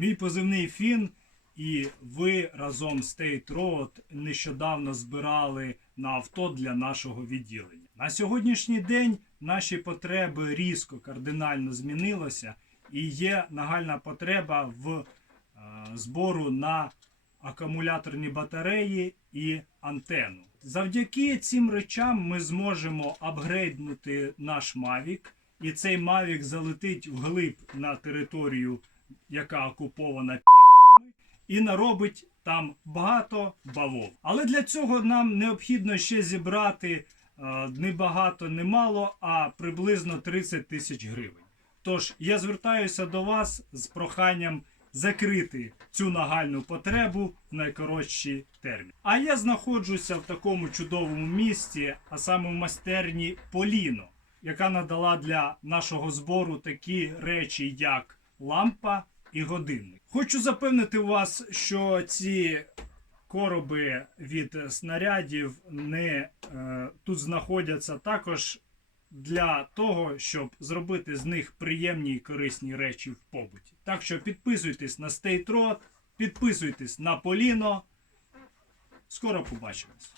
Мій позивний Фін, і ви разом з State Road нещодавно збирали на авто для нашого відділення. На сьогоднішній день наші потреби різко кардинально змінилися, і є нагальна потреба в е, збору на акумуляторні батареї і антенну. Завдяки цим речам ми зможемо апгрейднути наш Mavic, і цей Mavic залетить вглиб на територію, яка окупована підерами, і наробить там багато бавов. Але для цього нам необхідно ще зібрати не багато, не мало, а приблизно 30 тисяч гривень. Тож я звертаюся до вас з проханням закрити цю нагальну потребу в найкоротші терміни. А я знаходжуся в такому чудовому місці, а саме в майстерні Поліно, яка надала для нашого збору такі речі, як лампа і годинник. Хочу запевнити вас, що ці короби від снарядів не е, тут знаходяться також для того, щоб зробити з них приємні і корисні речі в побуті. Так що підписуйтесь на Road, підписуйтесь на Поліно. Скоро побачимось.